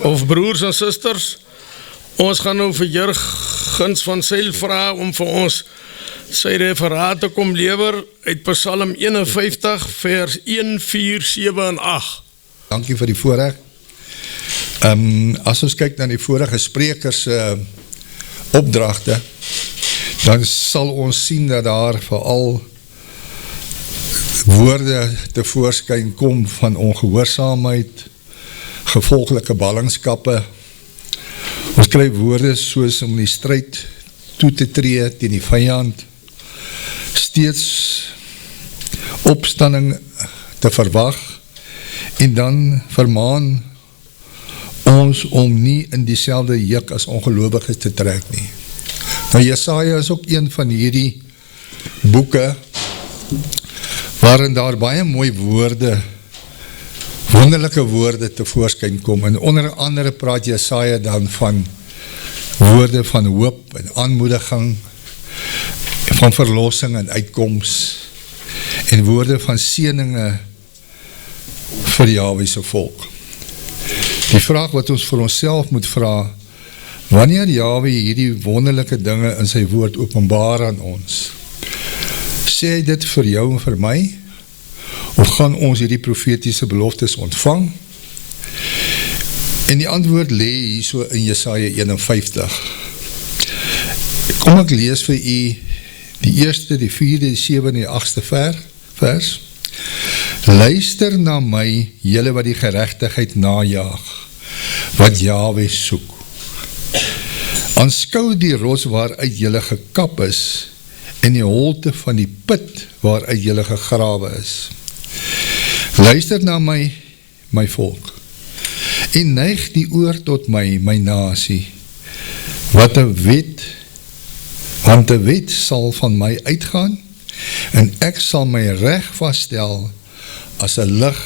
of broers en susters, ons gaan nou vir Jurgens van Zyl vra om vir ons sy referaat te kom lewer uit Psalm 51 vers 1, 4, 7 en 8. Dankie vir die voorreg. As ons kyk na die vorige sprekers opdragte, dan sal ons sien dat daar veral woorde tevoorskyn kom van ongehoorsaamheid, gevolglike ballingskappe. Ons kry woorde soos om die stryd toe te tree teen die vyand, steeds opstanding te verwag, en dan vermaan ons om nie in dieselfde juk as ongelowiges te trek nie. Nou Jesaja is ook een van hierdie boeke waarin daar baie mooi woorde, wonderlike woorde tevoorskyn kom, en onder andere praat Jesaja dan van woorde van hoop en aanmoediging, van verlossing en uitkoms, en woorde van seëninge vir Jahwe se volk. Die vraag wat ons vir onsself moet vra, wanneer Jahwe hierdie wonderlike dinge in sy woord openbaar aan ons, sê hy dit vir jou en vir my, of gaan ons hierdie profetiese beloftes ontvang? En die antwoord lê hier so in Jesaja 51. Kom ek lees vir u die eerste, die vierde, die 7 en die 8ste vers. Luister na my, julle wat die geregtigheid najaag, wat Jahwe soek. Aanskou die rots waaruit julle gekap is, en die holte van die put waaruit julle gegrawe is. Luister na my, my volk, en neig die oor tot my, my nasie, want 'n wet sal van my uitgaan, en ek sal my reg vasstel as 'n lig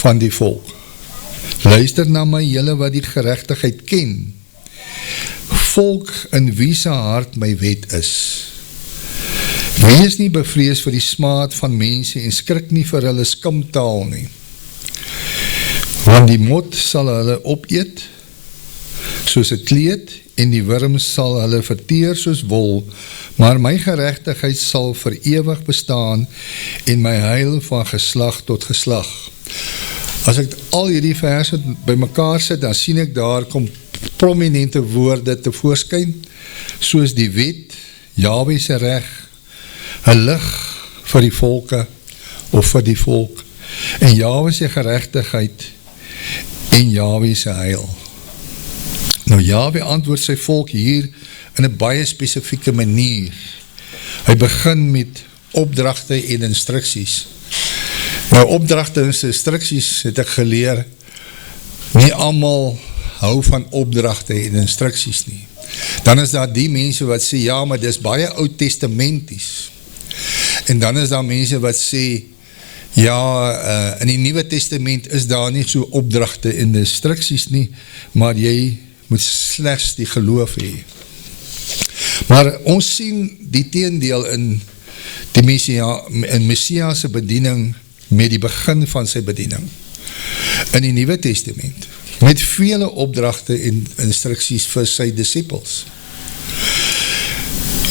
van die volk. Luister na my, julle wat die geregtigheid ken, volk in wie se hart my wet is. Wees nie bevrees vir die smaad van mense en skrik nie vir hulle skumtaal nie. Want die mot sal hulle opeet soos 'n kleed en die wurm sal hulle verteer soos wol, maar my geregtigheid sal vir ewig bestaan en my heil van geslag tot geslag. As ek al hierdie verse by mekaar sit, dan sien ek daar kom prominente woorde tevoorskyn, soos die wet, Jahwe se reg, 'n lig vir die volke, of vir die volk, en Jahwe se geregtigheid, en Jahwe se heil. Nou Jahwe antwoord sy volk hier, in 'n baie spesifieke manier. Hy begin met opdragte en instruksies. Nou opdragte en instruksies het ek geleer, nie almal hou van opdragte en instruksies nie. Dan is daar die mense wat sê, ja, maar dis baie oud-testamenties. En dan is daar mense wat sê, ja, in die Nuwe Testament is daar nie so opdragte en instruksies nie, maar jy moet slegs die geloof hê. Maar ons sien die teendeel in die Messias se bediening met die begin van sy bediening in die Nuwe Testament, met vele opdragte en instruksies vir sy disippels.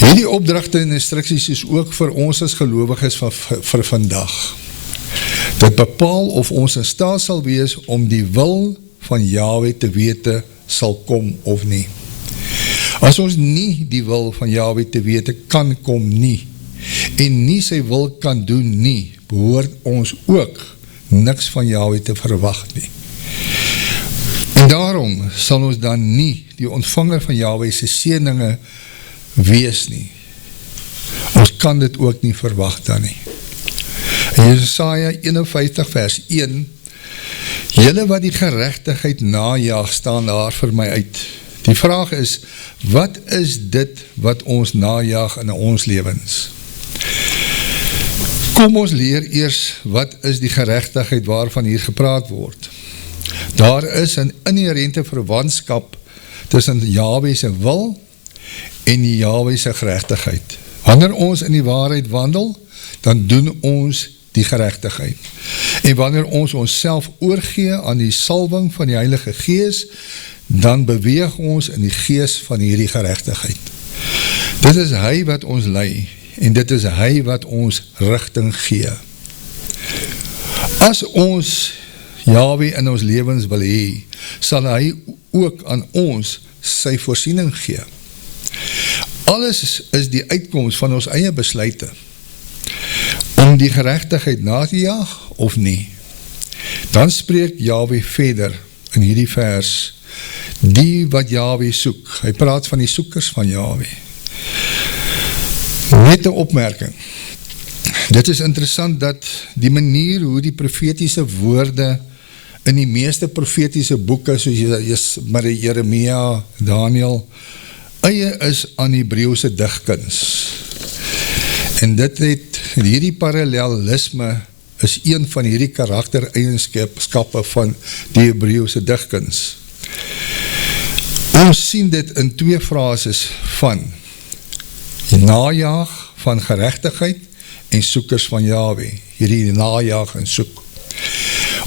Hierdie opdragte en instruksies is ook vir ons as gelowiges vir vandag. Dit bepaal of ons in staat sal wees om die wil van Jahwe te wete sal kom of nie. As ons nie die wil van Jahwe te wete kan kom nie, en nie sy wil kan doen nie, behoort ons ook niks van Jahwe te verwag nie. En daarom sal ons dan nie die ontvanger van Jahwe se seëninge wees nie. Ons kan dit ook nie verwag dan nie. In Jesaja 51 vers 1, julle wat die geregtigheid najaag, staan daar vir my uit. Die vraag is, wat is dit wat ons najaag in ons lewens? Kom ons leer eers, wat is die geregtigheid waarvan hier gepraat word? Daar is 'n inherente verwantskap tussen Jahwe se wil en die Jahwe se geregtigheid. Wanneer ons in die waarheid wandel, dan doen ons die geregtigheid. En wanneer ons onsself oorgee aan die salwing van die Heilige Gees, dan beweeg ons in die gees van hierdie geregtigheid. Dit is hy wat ons lei, en dit is hy wat ons rigting gee. As ons Jahwe in ons lewens wil hê, sal hy ook aan ons sy voorsiening gee. Alles is die uitkoms van ons eie besluite, om die geregtigheid na te jaag of nie. Dan spreek Jahwe verder in hierdie vers, die wat Jahwe soek. Hy praat van die soekers van Jahwe. Net 'n opmerking. Dit is interessant dat die manier hoe die profetiese woorde in die meeste profetiese boeke, soos Jeremia, Daniel, eie is aan Hebreëse digkuns. En hierdie parallelisme is een van hierdie karaktereienskappe van die Hebreëse digkuns. Ons sien dit in 2 frases van najaag van geregtigheid en soekers van Jahwe, hierdie najaag en soek.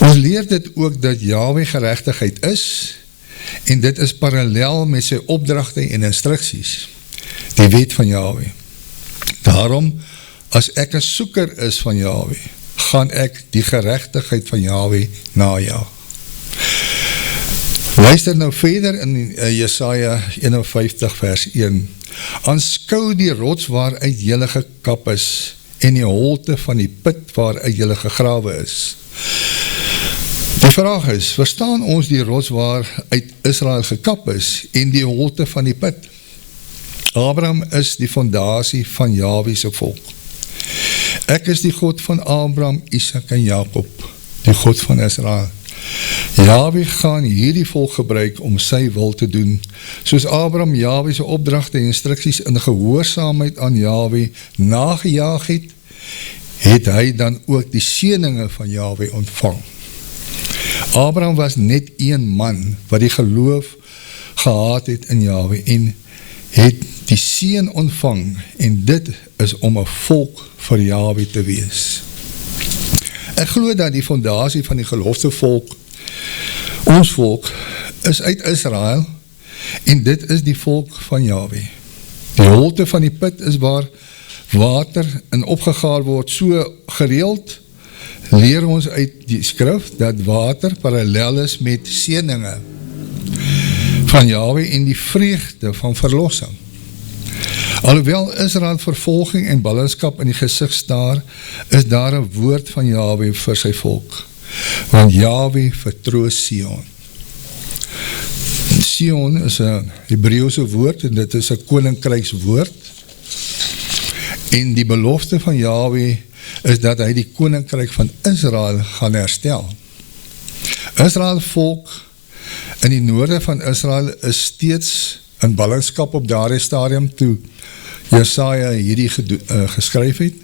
Ons leer dit ook dat Jahwe geregtigheid is, en dit is parallel met sy opdragte en instruksies, die wet van Jahwe. Daarom, as ek 'n soeker is van Jahwe, gaan ek die geregtigheid van Jahwe najaag. Luister nou verder in Jesaja 51 vers 1. Aanskou die rots waaruit julle gekap is, en die holte van die put waaruit julle gegrawe is. Die vraag is, verstaan ons die rots waaruit Israel gekap is, en die holte van die put? Abraham is die fondasie van Jahwe se volk. Ek is die God van Abraham, Isak en Jakob, die God van Israel. Jahwe gaan hierdie volk gebruik om sy wil te doen, soos Abraham Jahwe se opdragte en instruksies in gehoorsaamheid aan Jahwe nagejaag het, het hy dan ook die seëninge van Jahwe ontvang. Abraham was net een man wat die geloof gehad het in Jahwe en het die seën ontvang, en dit is om 'n volk vir Jahwe te wees. Ek glo dat die fondasie van die gelofte volk, ons volk, is uit Israel, en dit is die volk van Jahwe. Die holte van die put is waar water in opgegaar word. So gereeld leer ons uit die skrif dat water parallel is met seëninge van Jahwe en die vreugde van verlossing. Alhoewel Israel vervolging en ballingskap in die gesig staar, is daar 'n woord van Jahwe vir sy volk. Want Jahwe vertroos Sion. Sion is 'n Hebreëse woord en dit is 'n koninkrykswoord. En die belofte van Jahwe is dat hy die koninkryk van Israel gaan herstel. Israel volk in die noorde van Israel is steeds in ballingskap op daardie stadium toe Jesaja hierdie geskryf het,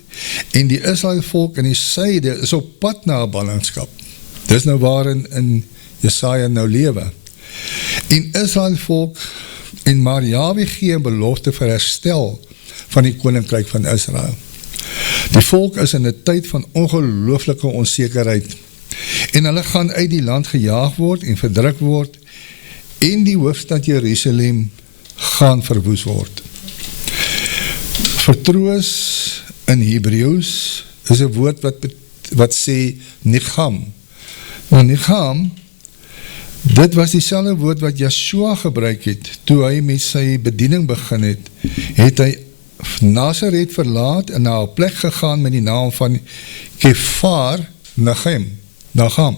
en die Israel volk in die suide is op pad na ballingskap. Dis nou waarin in Jesaja nou lewe. En Israel volk en maar Jahwe gee 'n belofte vir herstel van die koninkryk van Israel. Die volk is in 'n tyd van ongelooflike onsekerheid, en hulle gaan uit die land gejaag word en verdruk word, en die hoofstad Jerusalem gaan verwoes word. Vertroos in Hebreëus is 'n woord wat sê Necham. Nou Necham, dit was dieselfde woord wat Yeshua gebruik het, toe hy met sy bediening begin het, het hy Nazareth verlaat en na 'n plek gegaan met die naam van Kefar Naham.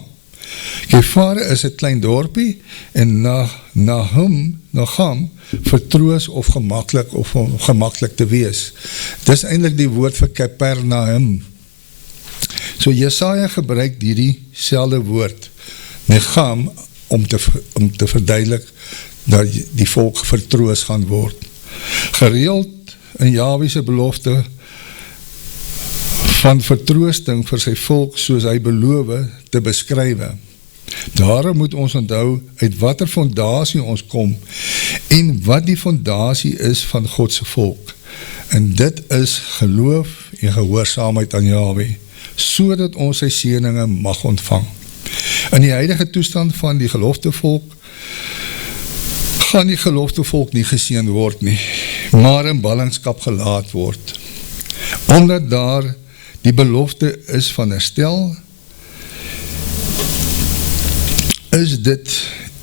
Kefar is 'n klein dorpie, en Naham vertroos of gemaklik te wees. Dis eintlik die woord vir Capernaum. So Jesaja gebruik hierdie selfde woord, Necham, om te verduidelik dat die volk vertroos gaan word. Gereeld in Jahwe se belofte van vertroosting vir sy volk soos hy beloof te beskrywe. Daarom moet ons onthou uit watter fondasie ons kom en wat die fondasie is van God se volk. En dit is geloof en gehoorsaamheid aan Jahwe sodat ons sy seëninge mag ontvang. In die huidige toestand van die geloftevolk, gaan die geloftevolk nie geseën word nie, maar in ballingskap gelaat word. Omdat daar die belofte is van herstel, is dit,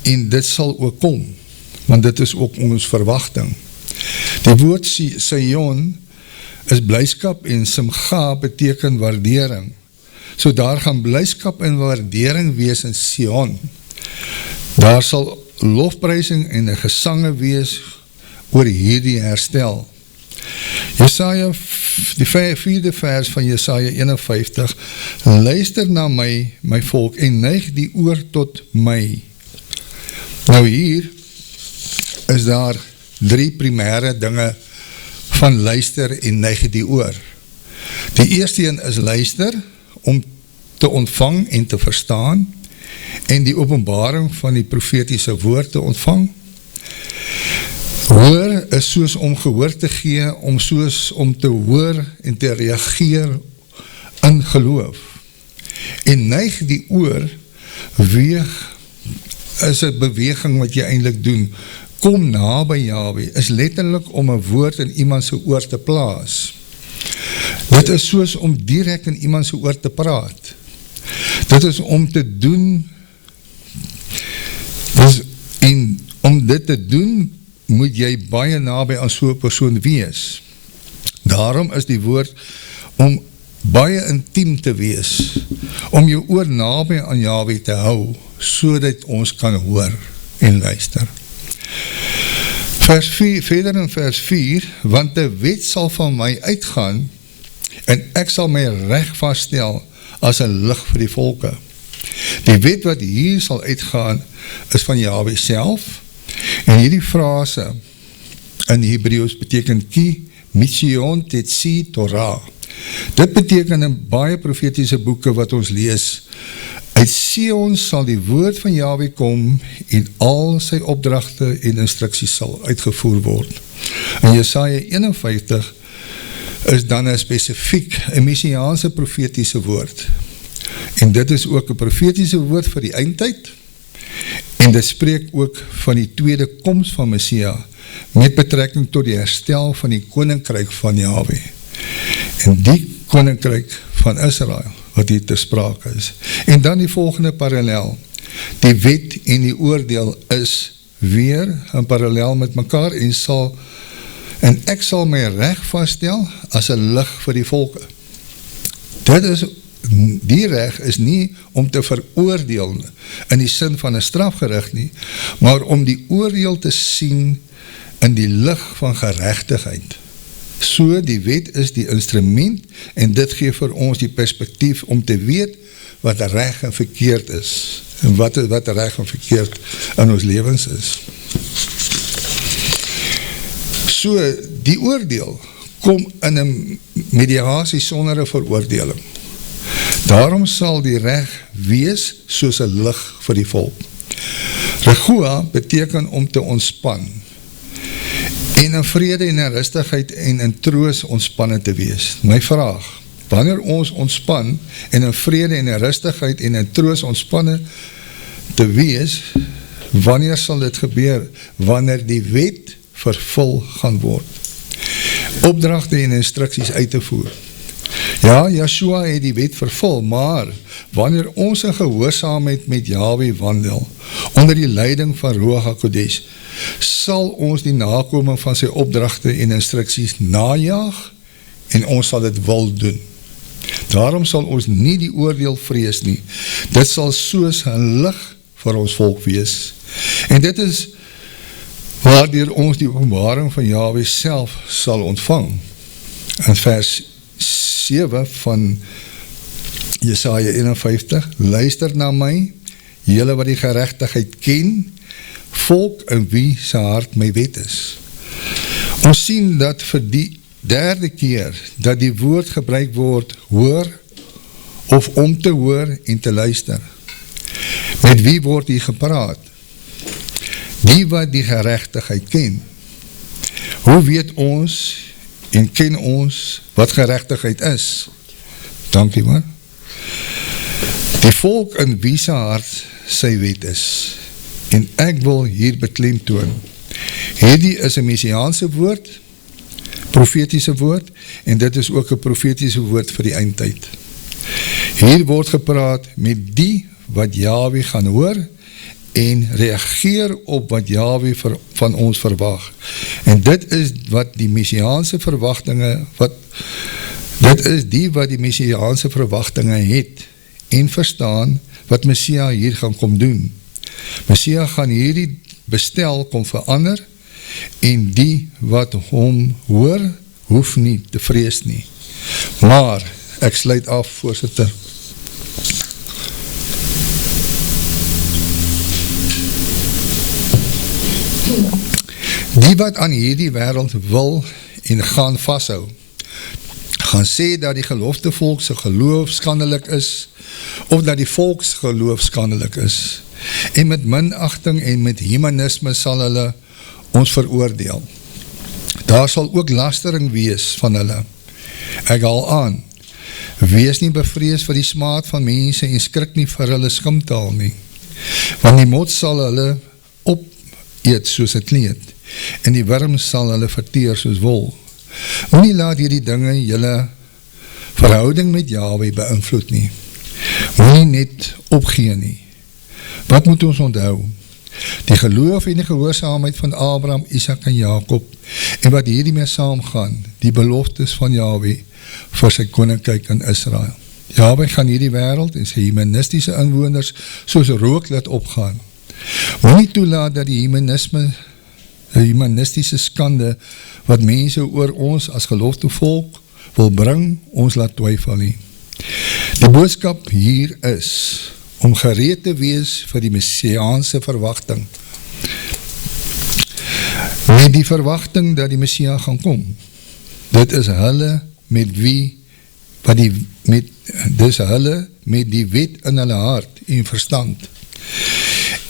en dit sal ook kom, want dit is ook ons verwagting. Die woord Sion is blyskap en Simcha beteken waardering. So daar gaan blyskap en waardering wees in Sion. Daar sal lofprysing en 'n gesange wees oor hierdie herstel. Jesaja, die 4de vers van Jesaja 51, luister na my, my volk, en neig die oor tot my. Nou hier is daar 3 primêre dinge van luister en neig die oor. Die eerste een is luister, om te ontvang en te verstaan, en die openbaring van die profetiese woord te ontvang. Hoor is soos om gehoor te gee, om soos om te hoor en te reageer in geloof. En neig die oor, weeg, is 'n beweging wat jy eintlik doen. Kom na by Yahweh, is letterlik om 'n woord in iemand se oor te plaas. Dit is soos om direk in iemand se oor te praat. Dit is om te doen, en om dit te doen, moet jy baie naby aan so 'n persoon wees. Daarom is die woord om baie intiem te wees, om jou oor naby aan Yahweh te hou, sodat ons kan hoor en luister. Verder in vers 4, want die wet sal van my uitgaan, en ek sal my reg vasstel as 'n lig vir die volke. Die wet wat hier sal uitgaan, is van Yahweh self, en hierdie frase in Hebreëus beteken ki mitzion tetsi Torah. Dit beteken in baie profetiese boeke wat ons lees, uit Sion sal die woord van Yahweh kom en al sy opdragte en instruksies sal uitgevoer word. In Jesaja 51 is dan 'n spesifiek 'n messiaanse profetiese woord. En dit is ook 'n profetiese woord vir die eindtyd, en dit spreek ook van die tweede koms van Messia, met betrekking tot die herstel van die koninkryk van Yahweh. En die koninkryk van Israel, wat hier ter sprake is. En dan die volgende parallel. Die wet en die oordeel is weer in parallel met mekaar, en ek sal my reg vasstel as 'n lig vir die volke. Die reg is nie om te veroordeel in die sin van 'n strafgerig nie, maar om die oordeel te sien in die lig van geregtigheid. So die wet is die instrument, en dit gee vir ons die perspektief om te weet wat reg en verkeerd is, en wat reg en verkeerd in ons lewens is. So die oordeel kom in 'n mediasie sonder 'n veroordeling. Daarom sal die reg wees soos 'n lig vir die volk. Regua beteken om te ontspan, en in vrede en in rustigheid en in troos ontspanne te wees. My vraag, wanneer ons ontspan en in vrede en in rustigheid en in troos ontspanne te wees, wanneer sal dit gebeur? Wanneer die wet vervul gaan word. Opdragte en instruksies uit te voer. Ja, Yeshua het die wet vervul, maar wanneer ons in gehoorsaamheid met Yahweh wandel, onder die leiding van Ruach HaKodesh, sal ons die nakoming van sy opdragte en instruksies najaag, en ons sal dit wil doen. Daarom sal ons nie die oordeel vrees nie. Dit sal soos 'n lig vir ons volk wees. En dit is waardeur ons die openbaring van Yahweh self sal ontvang. In vers 7 van Jesaja 51, luister na my, julle wat die geregtigheid ken, volk in wie se hart my wet is. Ons sien dat vir die 3de keer dat die woord gebruik word, hoor, of om te hoor en te luister. Met wie word hier gepraat? Die wat die geregtigheid ken. Hoe weet ons en ken ons wat geregtigheid is? Dankie man. Die volk in wie se hart sy wet is, en ek wil hier beklemtoon. Hierdie is 'n messiaanse woord, profetiese woord, en dit is ook 'n profetiese woord vir die eindtyd. Hier word gepraat met die wat Jahwe gaan hoor, en reageer op wat Jahwe van ons verwag. En dit is wat die messiaanse verwagtinge, dit is die wat die messiaanse verwagtinge het, en verstaan wat Messia hier gaan kom doen. Messia gaan hierdie bestel kom verander, en die wat hom hoor, hoef nie te vrees nie. Maar, ek sluit af, voorsitter. Die wat aan hierdie wêreld wil en gaan vashou, gaan sê dat die gelofte volk se geloof skandelik is, of dat die volksgeloof skandelik is, en met minagting en met humanisme sal hulle ons veroordeel. Daar sal ook lastering wees van hulle. Ek haal aan, wees nie bevrees vir die smaad van mense en skrik nie vir hulle skimtaal nie, want die mot sal hulle opeet soos 'n kleed, en die wurm sal hulle verteer soos wol. Moenie laat hierdie dinge julle verhouding met Jahwe beïnvloed nie. Moenie net opgee nie. Wat moet ons onthou? Die geloof en die gehoorsaamheid van Abraham, Isak en Jakob, en wat hierdie mee saamgaan, die beloftes van Jahwe vir sy koninkryk in Israel. Jahwe gaan hierdie wêreld en sy humanistiese inwoners soos rook laat opgaan. Moenie toelaat dat die humanistiese skande wat mense oor ons as gelofte volk wil bring, ons laat twyfel nie. Die boodskap hier is om gereed te wees vir die messiaanse verwagting. Met die verwagting dat die Messia gaan kom. Dit is hulle met wie dis hulle met die wet in hulle hart en verstand.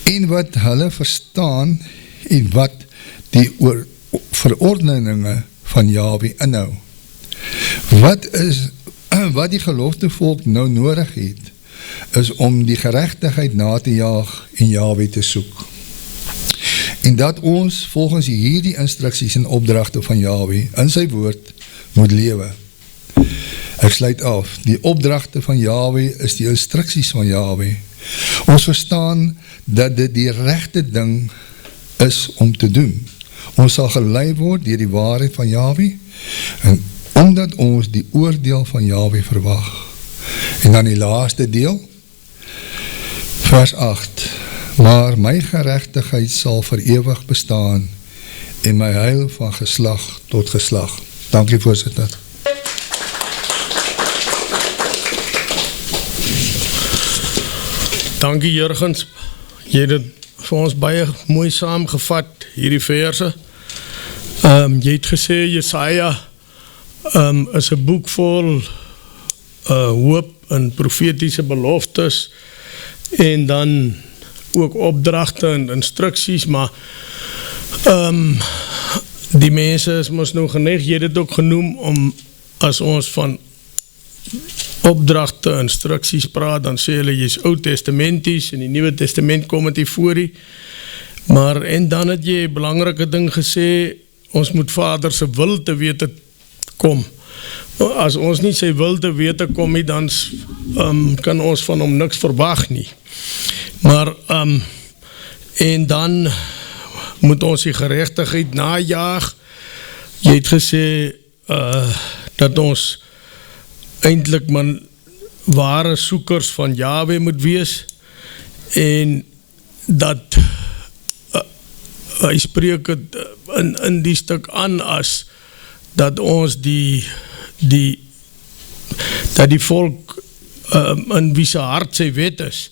En wat hulle verstaan en wat die verordeninge van Jahwe inhou. Wat die gelofte volk nou nodig het, is om die geregtigheid na te jaag en Jahwe te soek. En dat ons volgens hierdie instruksies en opdragte van Jahwe in sy woord moet lewe. Ek sluit af, die opdragte van Jahwe is die instruksies van Jahwe. Ons verstaan dat dit die regte ding is om te doen. Ons sal gelei word deur die waarheid van Jahwe, en omdat ons die oordeel van Jahwe verwag. En dan die laaste deel, vers 8, maar my geregtigheid sal vir ewig bestaan, en my heil van geslag tot geslag. Dankie, voorsitter. Dankie, Jurgens. Jy het dit vir ons baie mooi saamgevat, hierdie verse. Jy het gesê, Jesaja is 'n boek vol hoop en profetiese beloftes, en dan ook opdragte en instruksies, maar die mense is mos nou geneig, jy het dit ook genoem, om as ons van opdragte, instruksies praat, dan sê hulle, jy is Oud Testamenties, en die Nuwe Testament kom het hier voor die, maar en dan het jy 'n belangrike ding gesê, ons moet Vader se wil te wete kom. As ons nie sy wil te wete kom nie, dan kan ons van hom niks verwag nie. Maar, en dan moet ons die geregtigheid najaag. Jy het gesê, dat ons eintlik ware soekers van Jahwe moet wees, en dat hy spreek het in die stuk aan as dat ons dat die volk in wie se hart sy wet is.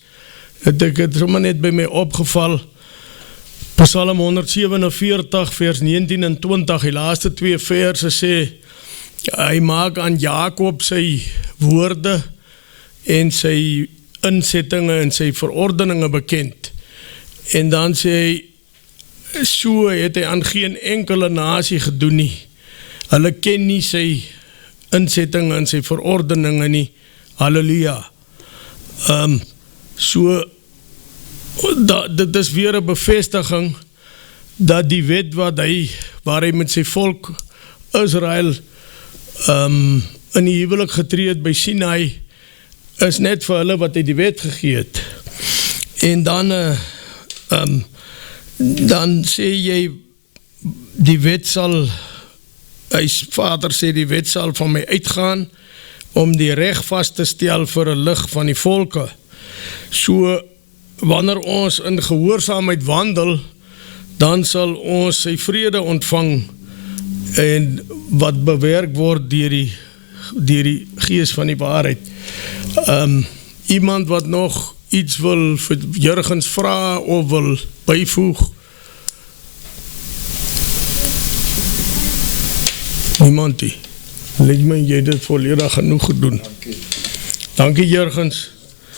Ek het sommer net by my opgeval, Psalm 147 vers 19 en 20, die laaste 2 verse sê, hy maak aan Jakob sy woorde en sy insettinge en sy verordeninge bekend. En dan sê hy, so het hy aan geen enkele nasie gedoen nie. Hulle ken nie sy insettinge en sy verordeninge nie. Halleluja. So, dit is weer 'n bevestiging dat die wet waar hy met sy volk Israel in die huwelik getree het by Sinai, is net vir hulle wat hy die wet gegee het. En dan sê jy, die wet sal, vader sê die wet sal van my uitgaan, om die reg vas te stel vir 'n lig van die volke. So, wanneer ons in gehoorsaamheid wandel, dan sal ons sy vrede ontvang, en wat bewerk word deur die gees van die waarheid. Iemand wat nog iets wil vir Jurgens vra of wil byvoeg? Niemand nie. Lyk my jy het dit volledig genoeg gedoen. Dankie Jurgens.